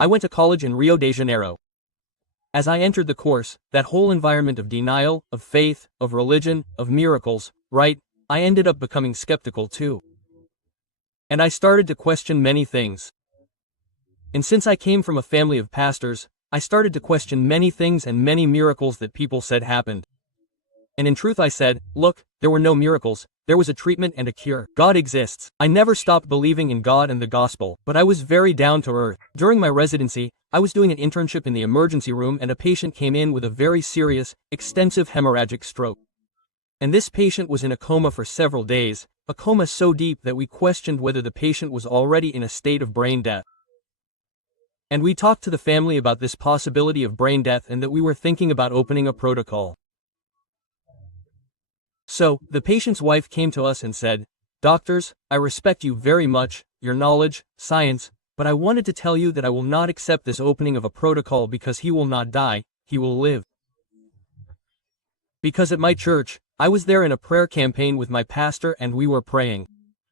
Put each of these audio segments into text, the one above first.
I went to college in Rio de Janeiro. As I entered the course, that whole environment of denial, of faith, of religion, of miracles, right, I ended up becoming skeptical too. And I started to question many things. And since I came from a family of pastors, I started to question many things and many miracles that people said happened. And in truth I said, look, there were no miracles, there was a treatment and a cure. God exists. I never stopped believing in God and the gospel, but I was very down to earth. During my residency, I was doing an internship in the emergency room and a patient came in with a very serious, extensive hemorrhagic stroke. And this patient was in a coma for several days, a coma so deep that we questioned whether the patient was already in a state of brain death. And we talked to the family about this possibility of brain death and that we were thinking about opening a protocol. So, the patient's wife came to us and said, "Doctors, I respect you very much, your knowledge, science, but I wanted to tell you that I will not accept this opening of a protocol because he will not die, he will live." Because at my church, I was there in a prayer campaign with my pastor and we were praying.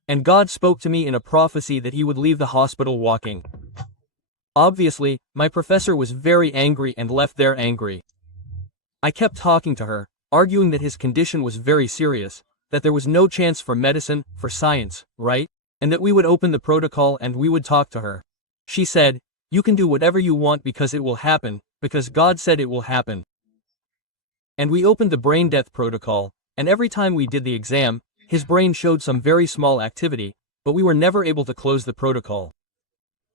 And God spoke to me in a prophecy that he would leave the hospital walking. Obviously, my professor was very angry and left there angry. I kept talking to her, arguing that his condition was very serious, that there was no chance for medicine, for science, right? And that we would open the protocol and we would talk to her. She said, "You can do whatever you want because it will happen, because God said it will happen." And we opened the brain death protocol, and every time we did the exam, his brain showed some very small activity, but we were never able to close the protocol.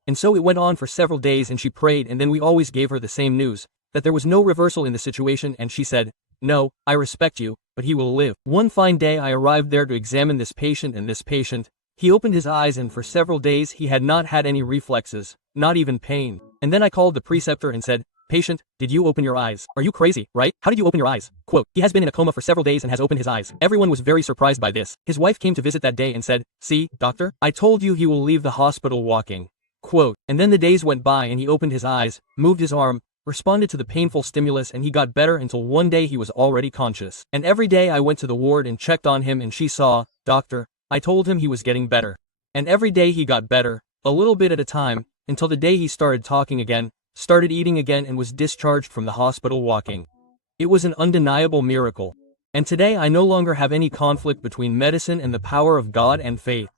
And so it went on for several days and she prayed and then we always gave her the same news, that there was no reversal in the situation and she said, "No, I respect you, but he will live." One fine day I arrived there to examine this patient and this patient, he opened his eyes and for several days he had not had any reflexes, not even pain. And then I called the preceptor and said, "Patient, did you open your eyes? Are you crazy, right? How did you open your eyes?" Quote, "He has been in a coma for several days and has opened his eyes." Everyone was very surprised by this. His wife came to visit that day and said, "See, doctor, I told you he will leave the hospital walking." Quote, and then the days went by and he opened his eyes, moved his arm, responded to the painful stimulus and he got better until one day he was already conscious. And every day I went to the ward and checked on him and she saw, "Doctor, I told him he was getting better." And every day he got better, a little bit at a time, until the day he started talking again, started eating again and was discharged from the hospital walking. It was an undeniable miracle. And today I no longer have any conflict between medicine and the power of God and faith.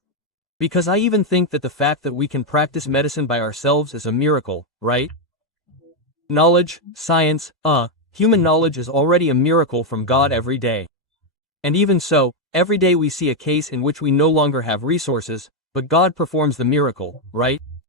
Because I even think that the fact that we can practice medicine by ourselves is a miracle, right? Knowledge, science, human knowledge is already a miracle from God every day. And even so, every day we see a case in which we no longer have resources, but God performs the miracle, right?